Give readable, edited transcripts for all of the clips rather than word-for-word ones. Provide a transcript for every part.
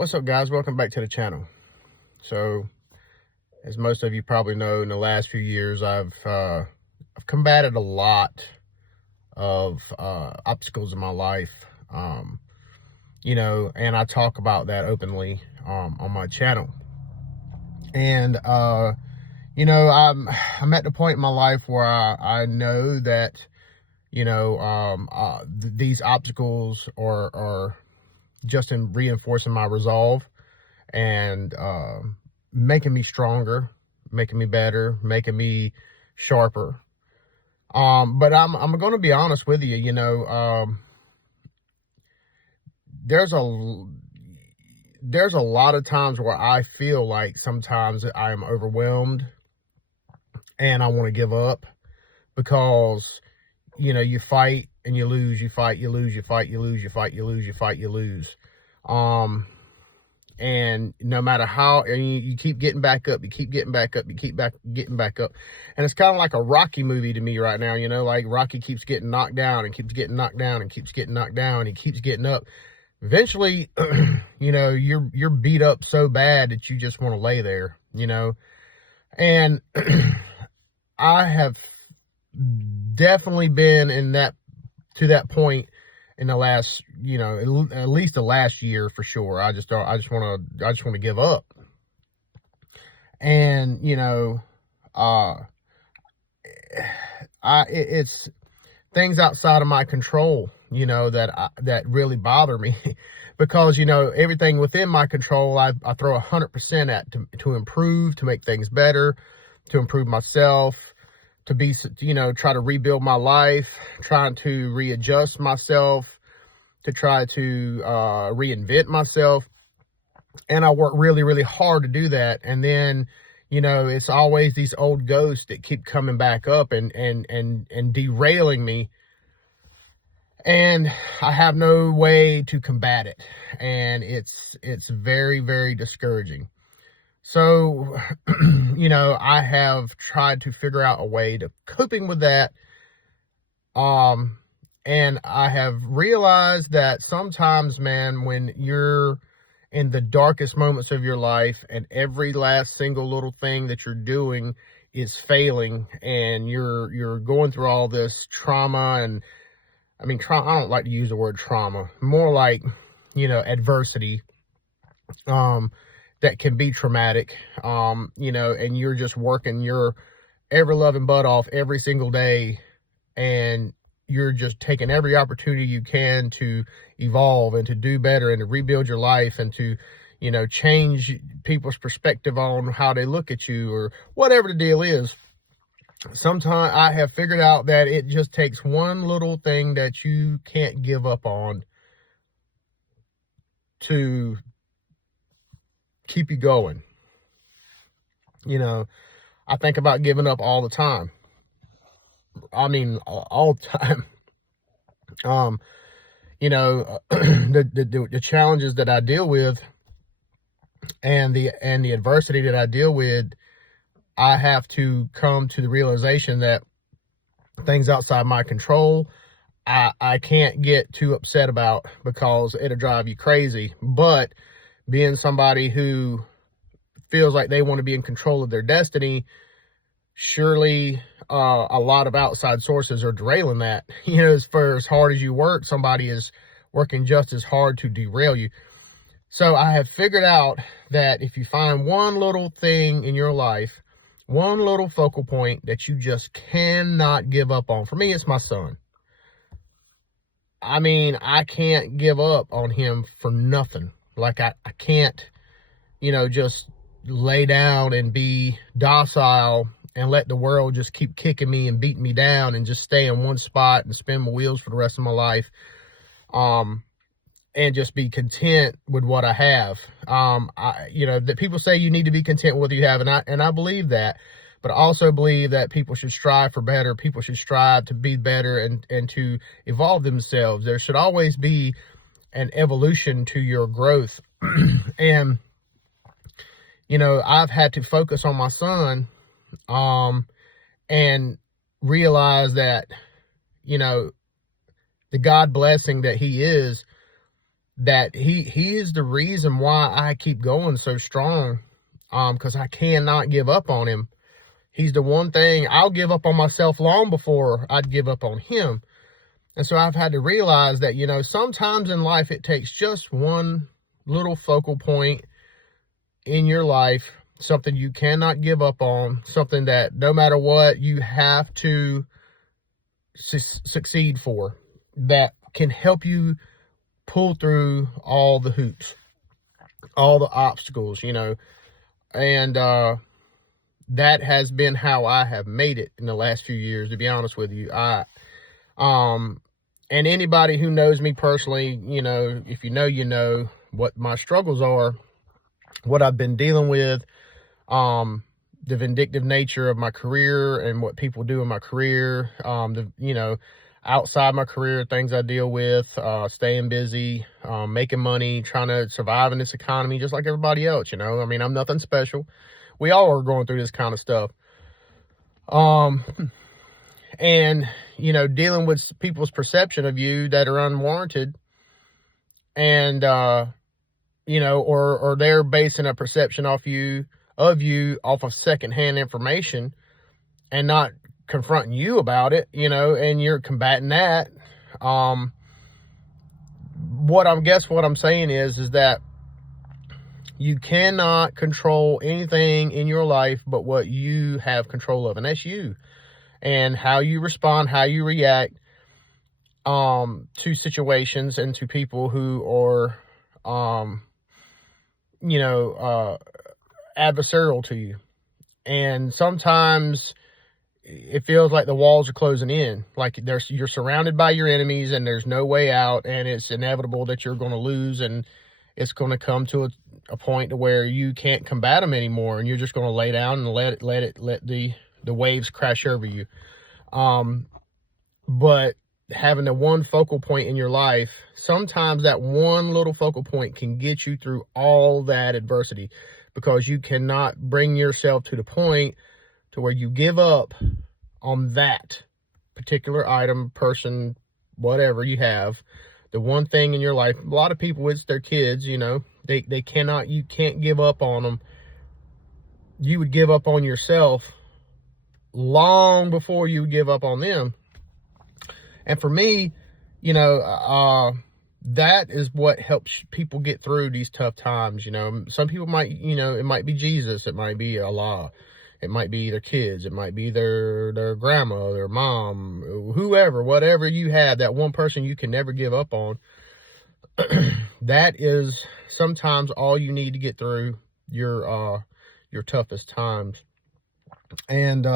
What's up, guys? Welcome back to the channel. So, as most of you probably know, in the last few years, I've combated a lot of obstacles in my life. And I talk about that openly on my channel. And I'm at the point in my life where I know that these obstacles are just in reinforcing my resolve and making me stronger, making me better, making me sharper. But I'm going to be honest with you. There's a lot of times where I feel like sometimes I am overwhelmed and I want to give up because you fight and you lose, you fight, you lose, you fight, you lose, you fight, you lose, you fight, you lose. And no matter how, you keep getting back up, you keep getting back up, you keep getting back up. And it's kind of like a Rocky movie to me right now, like Rocky keeps getting knocked down and keeps getting knocked down and keeps getting knocked down and he keeps getting up. Eventually, you're beat up so bad that you just want to lay there, and I have definitely been to that point in the last, at least the last year for sure. I just want to give up. And, it's things outside of my control, that really bother me because, everything within my control, I throw 100% at to improve, to make things better, to improve myself, to be, try to rebuild my life, trying to readjust myself, to try to reinvent myself. And I work really, really hard to do that. And then, it's always these old ghosts that keep coming back up and derailing me. And I have no way to combat it. And it's very, very discouraging. So, I have tried to figure out a way to coping with that. And I have realized that sometimes, man, when you're in the darkest moments of your life and every last single little thing that you're doing is failing and you're going through all this trauma, and I don't like to use the word trauma, more like, adversity, that can be traumatic, and you're just working your ever loving butt off every single day, and you're just taking every opportunity you can to evolve and to do better and to rebuild your life and to, change people's perspective on how they look at you or whatever the deal is. Sometimes I have figured out that it just takes one little thing that you can't give up on to keep you going. I think about giving up all the time. All the time. The challenges that I deal with and the adversity that I deal with, I have to come to the realization that things outside my control, I can't get too upset about because it'll drive you crazy. But being somebody who feels like they want to be in control of their destiny, surely a lot of outside sources are derailing that. For as hard as you work, somebody is working just as hard to derail you. So I have figured out that if you find one little thing in your life, one little focal point that you just cannot give up on. For me, it's my son. I can't give up on him for nothing. Like I can't, just lay down and be docile and let the world just keep kicking me and beating me down and just stay in one spot and spin my wheels for the rest of my life. And just be content with what I have. That people say you need to be content with what you have. And I believe that, but I also believe that people should strive for better. People should strive to be better and to evolve themselves. There should always be an evolution to your growth. And, I've had to focus on my son, and realize that, the God blessing that he is, that he is the reason why I keep going so strong. Because I cannot give up on him. He's the one thing. I'll give up on myself long before I'd give up on him. And so I've had to realize that, you know, sometimes in life it takes just one little focal point in your life, something you cannot give up on, something that no matter what, you have to succeed for, that can help you pull through all the hoops, all the obstacles, you know. And that has been how I have made it in the last few years, to be honest with you. And anybody who knows me personally, you know, if you know what my struggles are, what I've been dealing with, the vindictive nature of my career and what people do in my career, you know, outside my career, things I deal with, staying busy, making money, trying to survive in this economy just like everybody else, you know. I mean, I'm nothing special. We all are going through this kind of stuff. And, you know, dealing with people's perception of you that are unwarranted, and, you know, or they're basing a perception off of secondhand information and not confronting you about it, you know, and you're combating that. What I'm saying is that you cannot control anything in your life but what you have control of, and that's you, and how you respond, how you react to situations and to people who are you know, adversarial to you. And sometimes it feels like the walls are closing in, like you're surrounded by your enemies and there's no way out, and it's inevitable that you're going to lose, and it's going to come to a point to where you can't combat them anymore, and you're just going to lay down and let the waves crash over you. But having the one focal point in your life, sometimes that one little focal point can get you through all that adversity, because you cannot bring yourself to the point to where you give up on that particular item, person, whatever you have, the one thing in your life. A lot of people, it's their kids, you know, you can't give up on them. You would give up on yourself long before you would give up on them. And for me, you know, that is what helps people get through these tough times. You know, some people might, you know, it might be Jesus, it might be Allah, it might be their kids, it might be their grandma, their mom, whoever, whatever you have, that one person you can never give up on. That is sometimes all you need to get through your toughest times. And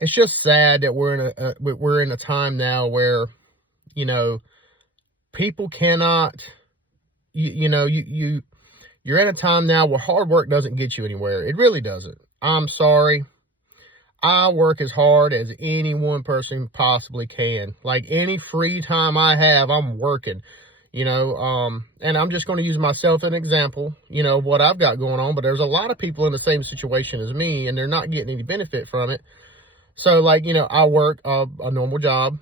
it's just sad that we're in a time now where, you know, people cannot, you're in a time now where hard work doesn't get you anywhere. It really doesn't. I'm sorry. I work as hard as any one person possibly can. Like, any free time I have, I'm working, you know, and I'm just going to use myself as an example, you know, what I've got going on. But there's a lot of people in the same situation as me, and they're not getting any benefit from it. So, like, you know, I work a normal job.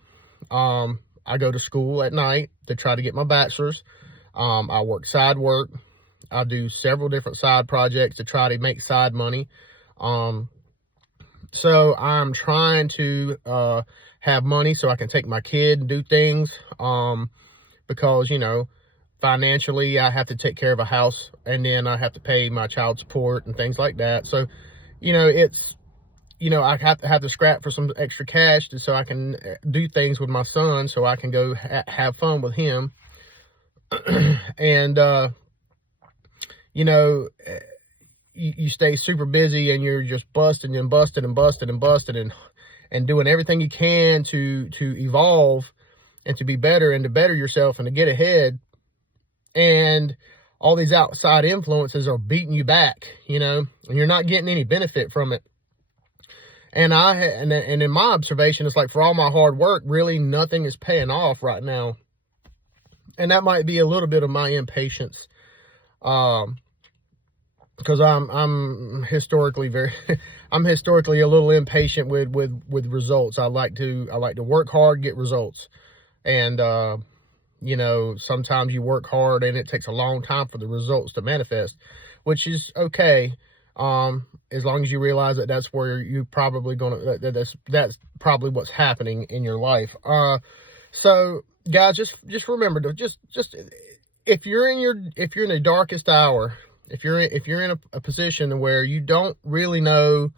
I go to school at night to try to get my bachelor's. I work side work. I do several different side projects to try to make side money. So I'm trying to have money so I can take my kid and do things, because, you know, financially I have to take care of a house, and then I have to pay my child support and things like that. So, you know, I have to scrap for some extra cash so I can do things with my son, so I can go have fun with him. And, you know, you stay super busy, and you're just busting and doing everything you can to evolve and to be better and to better yourself and to get ahead. And all these outside influences are beating you back, you know, and you're not getting any benefit from it. And in my observation, it's like, for all my hard work, really nothing is paying off right now. And that might be a little bit of my impatience, because I'm historically a little impatient with results. I like to work hard, get results. And You know, sometimes you work hard and it takes a long time for the results to manifest, which is okay. As long as you realize that that's where you probably gonna, that's probably what's happening in your life. So guys, just remember to just if you're in the darkest hour, if you're in a position where you don't really know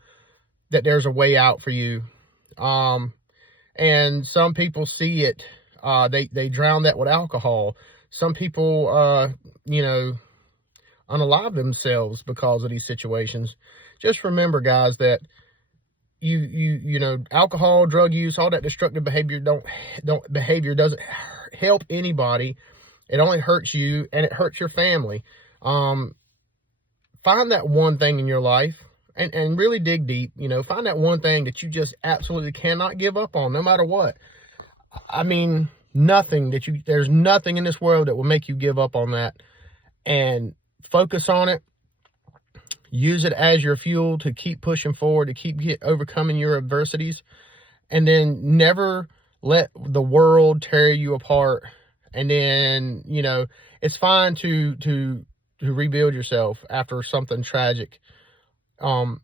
that there's a way out for you, and some people see it, they drown that with alcohol. Some people, you know, unalive themselves because of these situations. Just remember, guys, that you know, alcohol, drug use, all that destructive behavior doesn't help anybody. It only hurts you, and it hurts your family. Find that one thing in your life and really dig deep. You know, find that one thing that you just absolutely cannot give up on, no matter what. I mean, there's nothing in this world that will make you give up on that. And focus on it. Use it as your fuel to keep pushing forward, to keep overcoming your adversities. And then never let the world tear you apart. And then, you know, it's fine to rebuild yourself after something tragic. And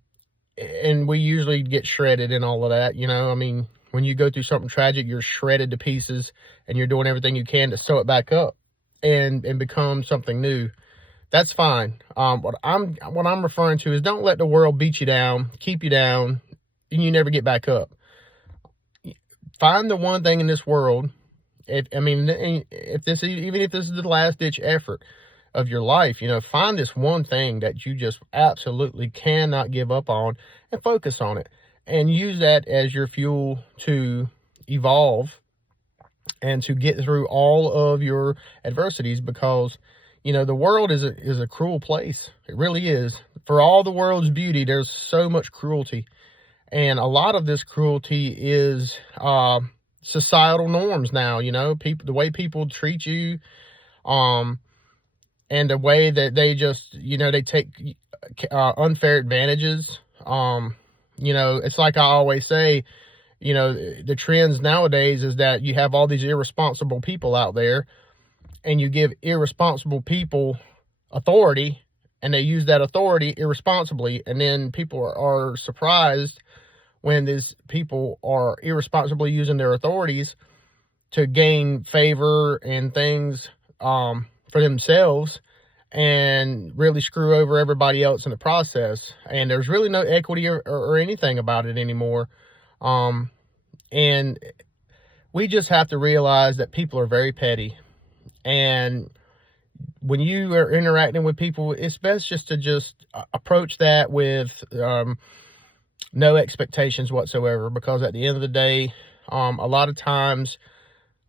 we usually get shredded and all of that, you know. I mean, when you go through something tragic, you're shredded to pieces, and you're doing everything you can to sew it back up and become something new. That's fine. What I'm referring to is, don't let the world beat you down, keep you down, and you never get back up. Find the one thing in this world. Even if this is the last ditch effort of your life, you know, find this one thing that you just absolutely cannot give up on, and focus on it, and use that as your fuel to evolve and to get through all of your adversities. Because, you know, the world is a cruel place. It really is. For all the world's beauty, there's so much cruelty. And a lot of this cruelty is societal norms now, you know, the way people treat you, and the way that they just, you know, they take unfair advantages. You know, it's like I always say, you know, the trends nowadays is that you have all these irresponsible people out there, and you give irresponsible people authority, and they use that authority irresponsibly. And then people are surprised when these people are irresponsibly using their authorities to gain favor and things for themselves, and really screw over everybody else in the process. And there's really no equity or anything about it anymore. And we just have to realize that people are very petty. And when you are interacting with people, it's best just to approach that with no expectations whatsoever, because at the end of the day, a lot of times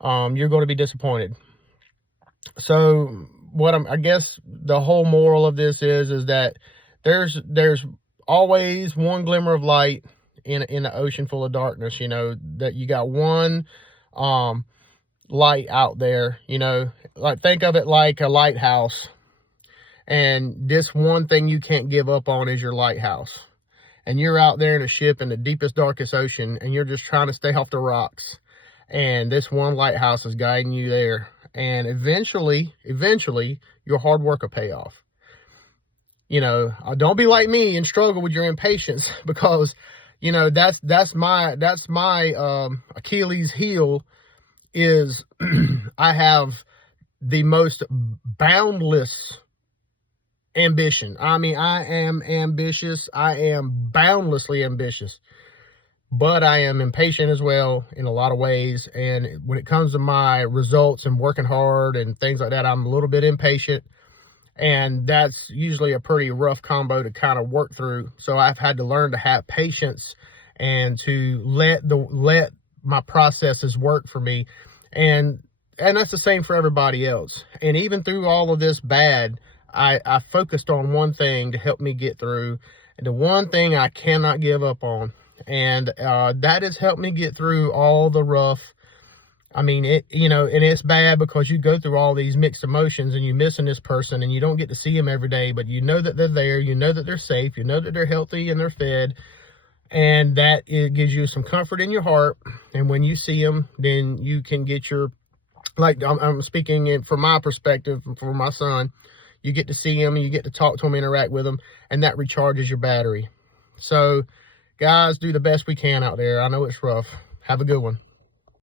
you're going to be disappointed. So I guess the whole moral of this is that there's always one glimmer of light in an ocean full of darkness. You know, that you got one light out there, you know, like think of it like a lighthouse, and this one thing you can't give up on is your lighthouse. And you're out there in a ship in the deepest, darkest ocean, and you're just trying to stay off the rocks, and this one lighthouse is guiding you there. And eventually your hard work will pay off. You know, don't be like me and struggle with your impatience, because, you know, that's my Achilles heel is I have the most boundless ambition. I mean, I am ambitious. I am boundlessly ambitious, but I am impatient as well in a lot of ways. And when it comes to my results and working hard and things like that, I'm a little bit impatient. And that's usually a pretty rough combo to kind of work through. So I've had to learn to have patience and to let my processes work for me. And that's the same for everybody else. And even through all of this bad, I focused on one thing to help me get through, and the one thing I cannot give up on. And that has helped me get through all the rough. I mean, you know, and it's bad because you go through all these mixed emotions, and you're missing this person, and you don't get to see them every day, but you know that they're there, you know that they're safe, you know that they're healthy and they're fed, and it gives you some comfort in your heart. And when you see them, then you can get your Like I'm speaking from my perspective, for my son. You get to see him, and you get to talk to him, interact with him, and that recharges your battery. So, guys, do the best we can out there. I know it's rough. Have a good one.